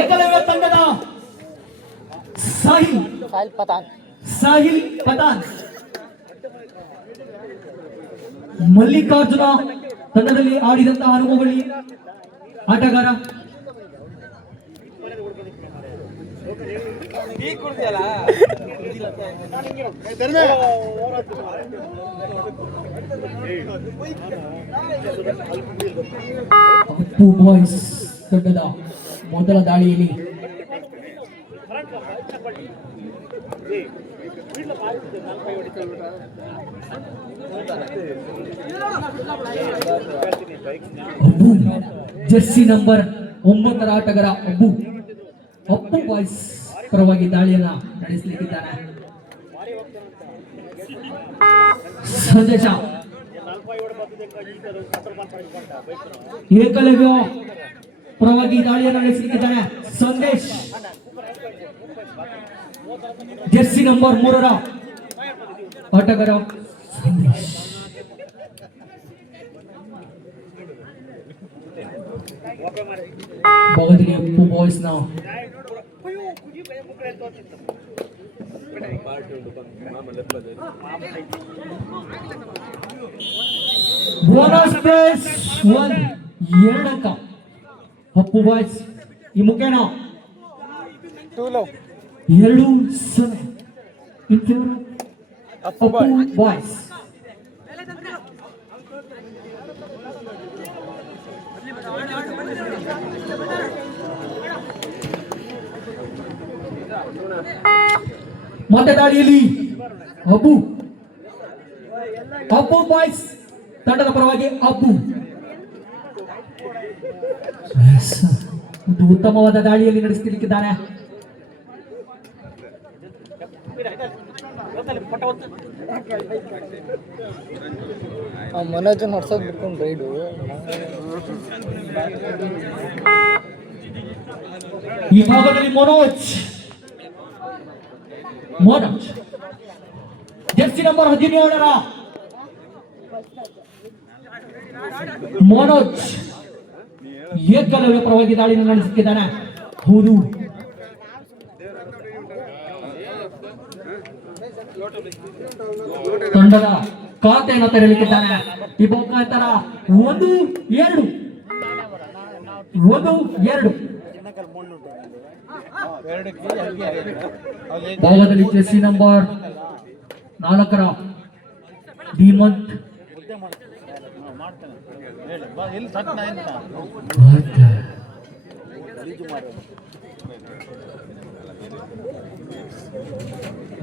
ಏಕಲವ್ಯ ತಂಡದ ಸಾಹಿಲ್ ಪತಾನ್ ಮಲ್ಲಿಕಾರ್ಜುನ ತಂಡದಲ್ಲಿ ಆಡಿದಂತಹ ಅನುಭವಿ ಆಟಗಾರ. ಅಪ್ಪು ಬಾಯ್ಸ್ ತಂಡದ ಮೊದಲ ದಾಳಿಯಲ್ಲಿ ಅಬ್ಬು ಜರ್ಸಿ ನಂಬರ್ 9 ಆಟಗಾರ ಅಪ್ಪು ಬಾಯ್ಸ್ ಪರವಾಗಿ ದಾಳಿಯನ್ನ ನಡೆಸಲಿಕ್ಕಿದ್ದಾನೆ. ಸಂದೇಶ ಏಕಲವ್ಯ ಪರವಾಗಿ ದಾಳಿಯನ್ನು ನಡೆಸಲಿಕ್ಕಿದ್ದಾನೆ. ಸಂದೇಶ್ ಜರ್ಸಿ ನಂಬರ್ 3 ಆಟಗಾರ ಸಂದೇಶ್. ಭಾಗದಲ್ಲಿ ಅಪ್ಪು ಬಾಯ್ಸ್ ನ ಬೋನಸ್ ಪ್ರೈಸ್ 1 2 ಅಂಕ ಅಪ್ಪು ಬಾಯ್ಸ್ ಈ ಮುಖೇನ 2-0 in favor of Appu boys. ಮತ್ತೆ ದಾಳಿಯಲ್ಲಿ ಅಬ್ಬು ಬಾಯ್ಸ್ ತಂಡದ ಪರವಾಗಿ ಅಬ್ಬು ಒಂದು ಉತ್ತಮವಾದ ದಾಳಿಯಲ್ಲಿ ನಡೆಸುತ್ತಿದ್ದಾನೆ. ಮನೋಜ್ ಹೊಡ್ಸೋದ್ ಬಿಟ್ಕೊಂಡು ರೈಡು ಈ ಭಾಗದಲ್ಲಿ ಮನೋಜ್ ಜರ್ಸಿ ನಂಬರ್ 17 ಮನೋಜ್ ಏಕಲವ್ಯ ಪರವಾಗಿ ದಾಳಿಯನ್ನು ನಡೆಸುತ್ತಿದ್ದಾನೆ. ಹೌದು, ತಂಡದ ಖಾತೆಯನ್ನು ತೆರಲಿಕ್ಕಿದ್ದಾನೆ. ಈ ಮುಖಾಂತರ 1-2 ಭಾಗದಲ್ಲಿ ಜೆರ್ಸಿ ನಂಬರ್ 4 ಧೀಮಂತ್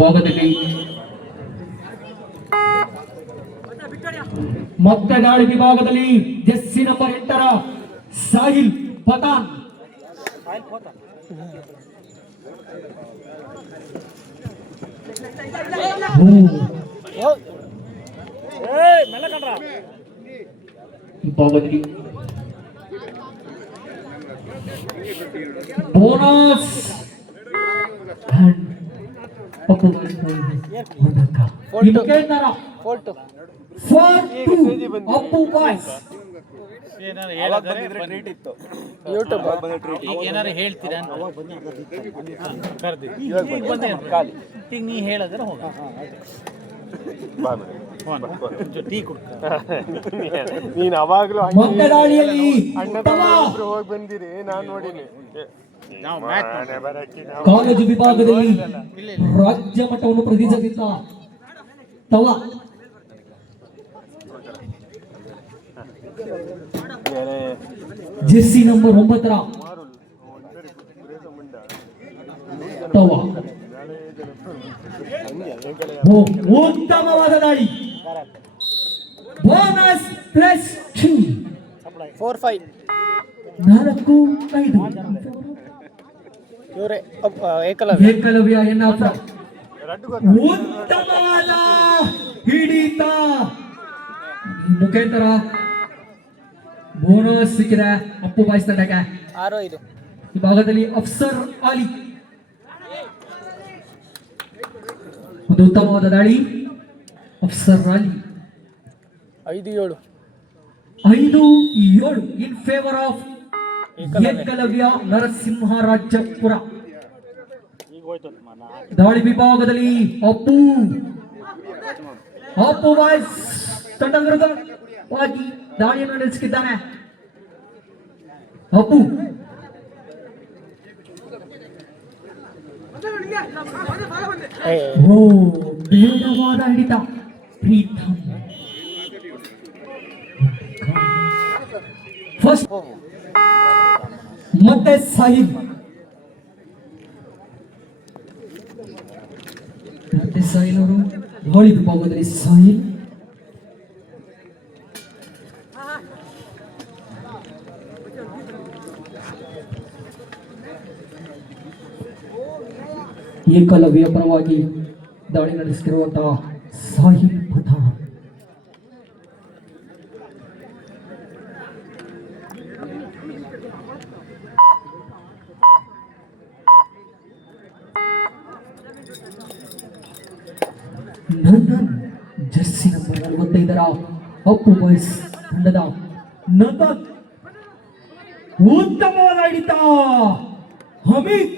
ಭಾಗದಲ್ಲಿ ಮತ್ತೆ ದಾಳಿ ವಿಭಾಗದಲ್ಲಿ ಜೆರ್ಸಿ ನಂಬರ್ 8 ಸಾಹಿಲ್ ಪತಾನ್ ಭಾಗದಲ್ಲಿ ಬೋನಸ್ ಅಪ್ಪು ಬಾಯ್ಸ್ ಏನಾರು ಹೇಳ್ತೀರಾ ನೀ ಹೇಳಿದ್ರೆ ಹೋಗ ನೀನ್ ಅವಾಗ್ಲೂ ಹೋಗಿ ಬಂದಿರಿ, ನಾನ್ ನೋಡಿನಿ. ಕಾಲೇಜು ವಿಭಾಗದಲ್ಲಿ ರಾಜ್ಯ ಮಟ್ಟವನ್ನು ಪ್ರತಿನಿಧಿಸಿದ್ದ ತವ ಜೆರ್ಸಿ ನಂಬರ್ 9 ತವ ಉತ್ತಮವಾದ ದಾಳಿ. ಬೋನಸ್ ಪ್ಲಸ್ 4-5 ಏಕಲವ್ಯ ಎನ್ನಪ್ಪ ಉತ್ತಮವಾದ ಹಿಡಿತ ಮುಖೇಂತರ ಬೋನಸ್ ಸಿಕ್ಕಿದೆ ಅಪ್ಪು ಬಾಯ್ಸ್ ತಂಡಕ್ಕೆ. 6-5 ಈ ಭಾಗದಲ್ಲಿ ಅಫ್ಸರ್ ಅಲಿ ಒಂದು ಉತ್ತಮವಾದ ದಾಳಿ. Afsar Ali 5-7 in favour of Ekalavya Narasimharajapura. ದಾಳಿ ವಿಭಾಗದಲ್ಲಿ ಅಪ್ಪು ಬಾಯ್ಸ್ ತಂಡ ವಿರುದ್ಧವಾಗಿ ದಾಳಿಯನ್ನು ನಡೆಸಿದ್ದಾನೆ. ಅಪ್ಪು ಬೇಡವಾದ ಹಿಡಿತ. ಪ್ರೀತಮ್ ಫಸ್ಟ್ ಮತ್ತೆ ಸಾಹಿಬ್ ಅವರು ದಾಳಿ ವಿಭಾಗದಲ್ಲಿ ಸಾಹಿಬ್ ಏಕಲವ್ಯ ಪರವಾಗಿ ದಾಳಿ ನಡೆಸುತ್ತಿರುವಂತಹ ಸಾಹಿಬ್ ಪಠಾಣ್. ನಂದನ್ ಜರ್ಸಿ ನಂಬರ್ 45ರ ಅಪ್ಪು ಬಾಯ್ಸ್ ತಂಡದ ನಂದನ್ ಉತ್ತಮವಾದ ಹಿಡಿತ. ಹಮೀದ್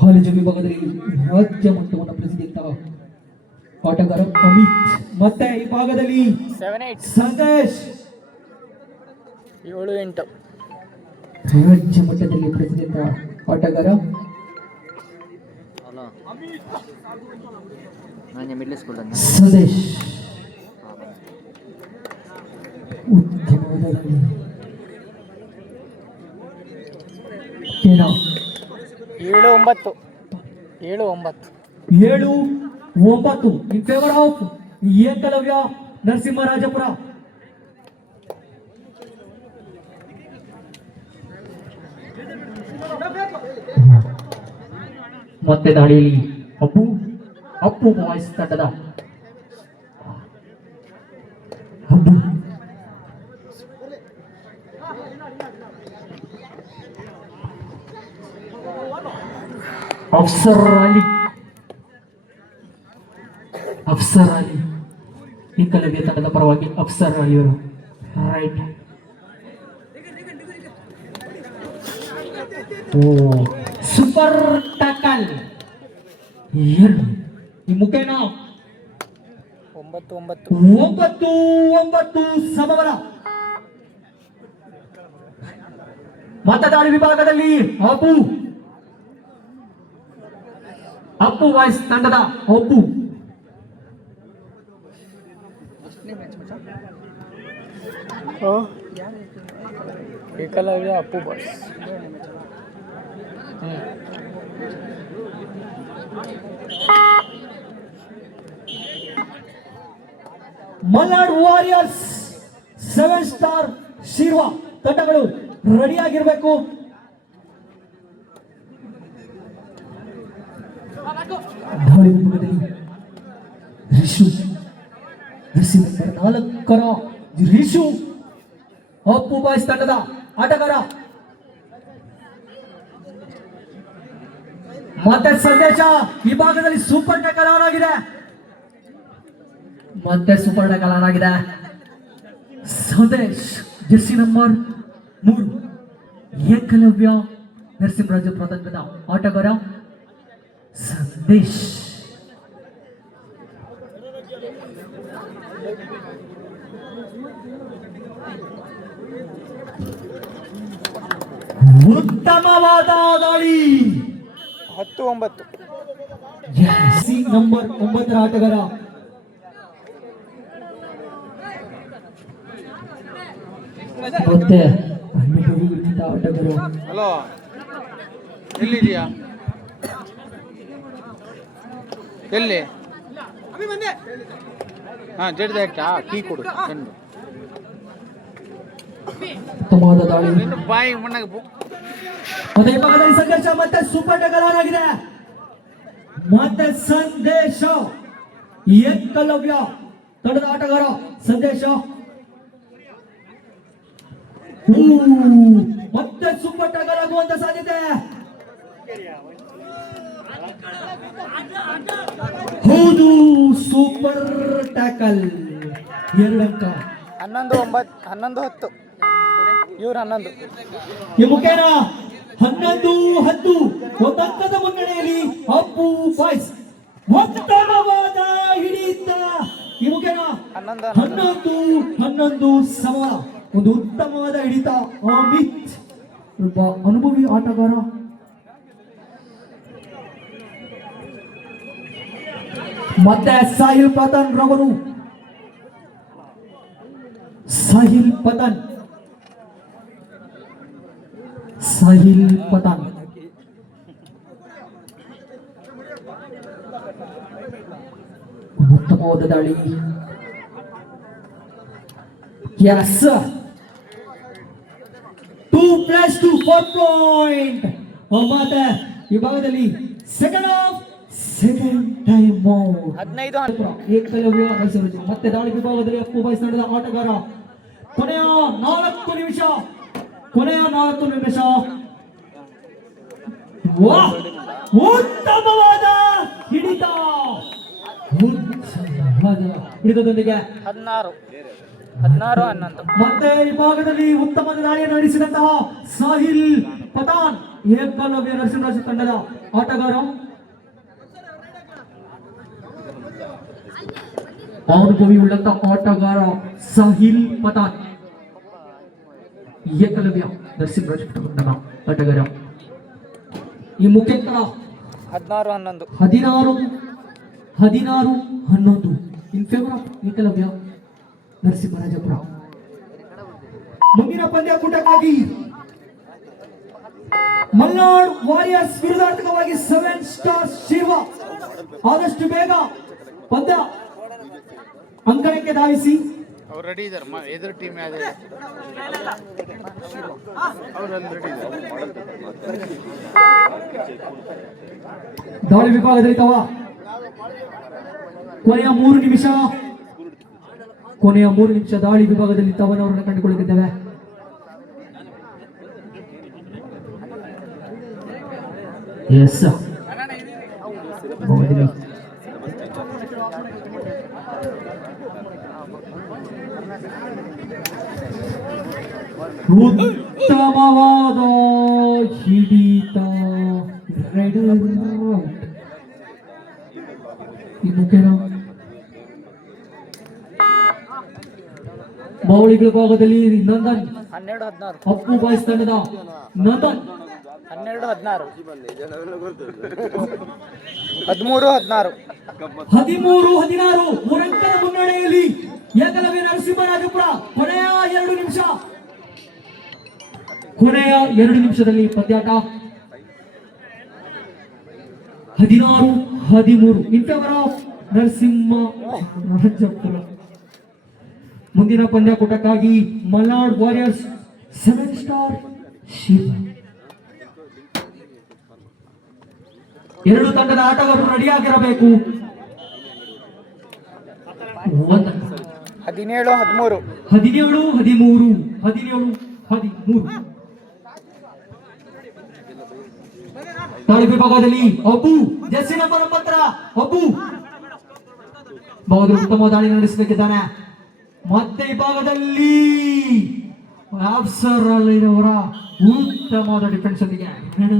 ಕಾಲೇಜು ವಿಭಾಗದಲ್ಲಿ ರಾಜ್ಯ ಮಟ್ಟವನ್ನು ಪ್ರಸಿದ್ಧ ಆಟಗಾರ ಅಮಿತ್. ಮತ್ತೆ ಈ ಭಾಗದಲ್ಲಿ 7-8 ಸಂದೇಶ್ 7-8 ರಾಜ್ಯ ಮಟ್ಟದಲ್ಲಿ ಪ್ರಸಿದ್ಧ ಆಟಗಾರ ಸಂದೇಶ್. ಉತ್ತಮವಾದ 7-9 in favour of Ekalavya Narasimharajapura. ಮತ್ತೆ ದಾಳಿಯಲ್ಲಿ ಅಪ್ಪು ಬಾಯ್ಸ್ ತಂಡದ ಅಪ್ಪು ಅಫ್ಸರ್ ಅಲಿ ಏಕಲವ್ಯ ತಂಡದ ಪರವಾಗಿ ಅಫ್ಸರ್ ಅಲಿ ಅವರು ರೈಟ್. ಸೂಪರ್ ಟಕಲ್ ಈ ಮುಖೇನ 9-9 ಸಮಬಲ. ಮತದಾಳಿ ವಿಭಾಗದಲ್ಲಿ ಅಪ್ಪು ವಾಯ್ಸ್ ತಂಡದ Appu Ekalavya Appu boys. Malnad warriors 7 star Shirva ತಂಡಗಳು ರೆಡಿಯಾಗಿರ್ಬೇಕು. ದಾಳಿ ವಿಭಾಗದಲ್ಲಿ ರಿಷು ನಂಬರ್ 4ರ ರಿಷು ಅಪ್ಪು ಬಾಯ್ಸ್ ತಂಡದ ಆಟಗಾರ. ಮತ್ತೆ ಸಂದೇಶ ಈ ಭಾಗದಲ್ಲಿ ಸೂಪರ್ ಟಕಲ್ ಆಗಿದೆ. ಸಂದೇಶ್ ಜರ್ಸಿ ನಂಬರ್ 3 ಏಕಲವ್ಯ ನರಸಿಂಹರಾಜಪುರ ತಂಡದ ಆಟಗಾರ ಸಂದೇಶ್. ಉತ್ತಮವಾದ ದಾಳಿ 10-9 ಜರ್ಸಿ ನಂಬರ್ 9ರ ಆಟಗಾರ ಮತ್ತೆ ಆಟಗಾರ. ಹಲೋ, ಎಲ್ಲಿದೆಯಾ? ಎಲ್ಲಿ? ಜಡ್ಜ್ ಆಕ್ಟಾ ಕೀ ಕೊಡು. ಉತ್ತಮವಾದ ದಾಳಿ. ಬಾಯಿ ಮಣ್ಣಾಗ ಅದೇ ಭಾಗದಲ್ಲಿ ಸಂದೇಶ ಮತ್ತೆ ಸೂಪರ್ ಟಕಲ್ ಆಗಿದೆ. ಮತ್ತೆ ಸಂದೇಶ ಏಕಲವ್ಯ ತಂಡದ ಆಟಗಾರ ಸಂದೇಶ ಮತ್ತೆ ಸೂಪರ್ ಟಕಲ್ ಆಗುವಂತ ಸಾಧ್ಯತೆ. ಹೌದು, ಸೂಪರ್ ಟ್ಯಾಕಲ್ 2 ಅಂಕ. 11-10 ಇವ್ರು 11. ಈ ಮುಖೇನ 11-10 ಒಂದಂಕದ ಮುನ್ನಡೆಯಲ್ಲಿ ಅಪ್ಪು ಬಾಯ್ಸ್ ಉತ್ತಮವಾದ ಹಿಡಿತ. ಈ ಮುಖೇನ 11-11 ಸಮ ಒಂದು ಉತ್ತಮವಾದ ಹಿಡಿತ. ಅಮಿತ್ ಒಬ್ಬ ಅನುಭವಿ ಆಟಗಾರ. ಮತ್ತೆ ಸಾಹಿಲ್ ಪತನ್ ರವರು. ಸಾಹಿಲ್ ಪತನ್ ಉತ್ತಮವಾದ ದಾಳಿ. Yes 2+2 4 point. ಮತ್ತೆ ಈ ಭಾಗದಲ್ಲಿ second time out. 15 Ekalavya Mysuru. ಮತ್ತೆ ದಾಳಿ ವಿಭಾಗದಲ್ಲಿ ಅಪ್ಪು ಬಾಯ್ಸ್ ತಂಡದ ಆಟಗಾರ. ಕೊನೆಯ 4 ನಿಮಿಷ. ವಾಹ್! ಉತ್ತಮವಾದ ಹಿಡಿತ. ಹಿಡಿತದೊಂದಿಗೆ 16-11. ಮತ್ತೆ ಈ ಭಾಗದಲ್ಲಿ ಉತ್ತಮವಾದ ದಾಳಿಯನ್ನು ನಡೆಸಿದಂತಹ ಸಾಹಿಲ್ ಪತಾನ್ ಏಕಲವ್ಯ ನರಸಿಂಹರಾಜ ತಂಡದ ಆಟಗಾರ. ಅನುಭವಿ ಉಳ್ಳಂತ ಆಟಗಾರ ಸಾಹಿಲ್ ಪತಾನ್ ಏಕಲವ್ಯ ನರಸಿಂಹರಾಜ ತಂಡದ ಆಟಗಾರ. ಈ ಮುಖ್ಯಂತರ 16-11 in favour of Ekalavya Narasimharajapura. ಮುಂದಿನ ಪಂದ್ಯಾಕೂಟಕ್ಕಾಗಿ ಮಲ್ನಾಡ್ ವಾರಿಯರ್ಸ್ ವಿರುದ್ಧಾರ್ಥಕವಾಗಿ 7 ಸ್ಟಾರ್ ಶಿರ್ವಾ ಆದಷ್ಟು ಬೇಗ ಪಂದ್ಯ ಅಂಕಣಕ್ಕೆ ಧಾವಿಸಿ. ಅವ್ರು ರೆಡಿ ಇದ್ದಾರೆ. ಎದುರು ಟೀಮ್ ಯಾವ್ದು ಅವ್ರಲ್ಲಿ ರೆಡಿ ಇದ್ದಾರೆ. ದಾಳಿ ವಿಭಾಗದಲ್ಲಿ ತವ ಕೊನೆಯ 3 ನಿಮಿಷ ದಾಳಿ ವಿಭಾಗದಲ್ಲಿ ತವನವರನ್ನು ಕಂಡುಕೊಳ್ಳುತ್ತಿದ್ದೇವೆ. ಎಸ್ ಉತ್ತಮವಾದ ಹಿಡಿತ. ಈ ಮುಖ್ಯನ ಬೌಲಿಗಳ ಭಾಗದಲ್ಲಿ ನಂದನ್ 12-16. ಅಪ್ಪು ಬಾಯ್ಸ್ ತಂಡದ ನಂದನ್ 12-16. 13-16. 13-16 ಮೂರಂಕದ ಮುನ್ನಡೆಯಲ್ಲಿ ಏಕಲವ್ಯ ನರಸಿಂಹರಾಜಪುರ. ಕೊನೆಯ 2 ನಿಮಿಷದಲ್ಲಿ ಪಂದ್ಯಾಟ 16-13 ಇನ್ ಫೇವರ್ ಆಫ್ ನರಸಿಂಹರಾಜಪುರ. ಮುಂದಿನ ಪಂದ್ಯಾಕೂಟಕ್ಕಾಗಿ ಮಲ್ನಾಡ್ ವಾರಿಯರ್ಸ್ 7 ಸ್ಟಾರ್ ಶಿರ್ವಾ. 2 ತಂಡದ ಆಟಗಾರರು ರೆಡಿಯಾಗಿರಬೇಕು. 17-13 ದಾಳಿ ವಿಭಾಗದಲ್ಲಿ ಅಬ್ಬು ಜೆಸ್ಸಿ ನಂಬರ್ 9 ಅಬ್ಬು ಬಹು ಉತ್ತಮ ದಾಳಿ ನಡೆಸಬೇಕಿದ್ದಾನೆ. ಮತ್ತೆ ಈ ಭಾಗದಲ್ಲಿ ಅಫ್ಸರ್ ಅಲ್ಲಿಯವರ ಉತ್ತಮವಾದ ಡಿಫೆನ್ಸ್ ಒಂದಿಗೆ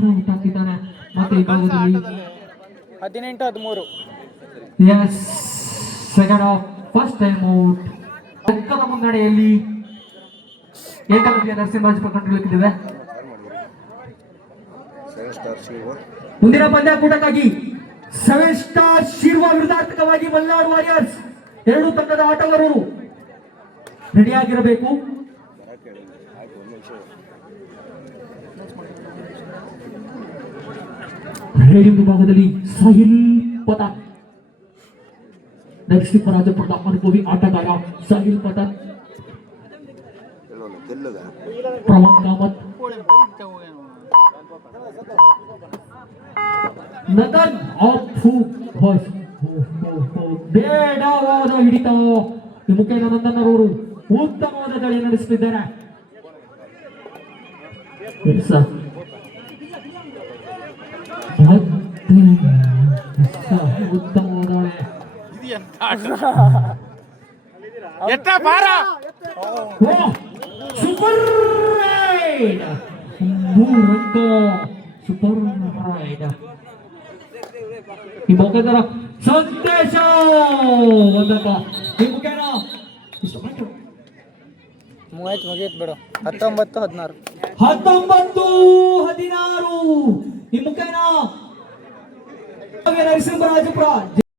ಔಟ್ ಹಾಕಿದ್ದಾನೆ. ಮತ್ತೆ ಈ ಭಾಗದಲ್ಲಿ 18-13. Yes second of first time out. ಅಂಕದ ಮುನ್ನಡೆಯಲ್ಲಿ ಏಕಲವ್ಯ ನರಸಿಂಹರಾಜಪುರ ಕಂಡುಕೊಳ್ಳುತ್ತಿದ್ದೇವೆ. ಮುಂದಿನ ಪಂದ್ಯಾಕೂಟಕ್ಕಾಗಿ 7 ಸ್ಟಾರ್ ಶಿರ್ವಾ ವಿರುದ್ಧಾರ್ಥಕವಾಗಿ ಮಲ್ನಾಡ್ ವಾರಿಯರ್ಸ್ 2 ತಂಡದ ಆಟಗಾರರು ರೆಡಿಯಾಗಿರಬೇಕು. ರೇಡಿಯಂ ವಿಭಾಗದಲ್ಲಿ ಸಾಹಿಲ್ ಪತಾನ್ ನರಸಿಂಹರಾಜಪುರದ ಅನುಭವಿ ಆಟಗಾರ ಸಾಹಿಲ್ ಪತಾನ್. ಪ್ರಮೋದ್ ಕಾಮತ್ ನದನ್ ಅಪ್ಪು ಬಾಯ್ಸ್ ಬೇಡವಾದ ಹಿಡಿತ. ಈ ಮುಖೇನ ನಂದನ್ ಅವರು ಉತ್ತಮವಾದ ದಾಳಿ ನಡೆಸುತ್ತಿದ್ದಾರೆ. ಉತ್ತಮವಾದ ಎಟ್ಟ ಬಾರ ಸೂಪರ್ ರೈಡ್ 3 ಅಂಕ ಸೂಪರ್ ರೈಡ್ ಈ ಮುಖೇನ ಸಂದೇಶ ಒಂದಕ್ಕ ಈ ಮುಖೇನ ಇಷ್ಟು ಮಾತ್ರ. ಮೂವತ್ತು ಮುಗಿಯತ್ ಬಿಡು 19-16 19-16 ಈ ಮುಖೇನ ನರಸಿಂಹರಾಜಪುರ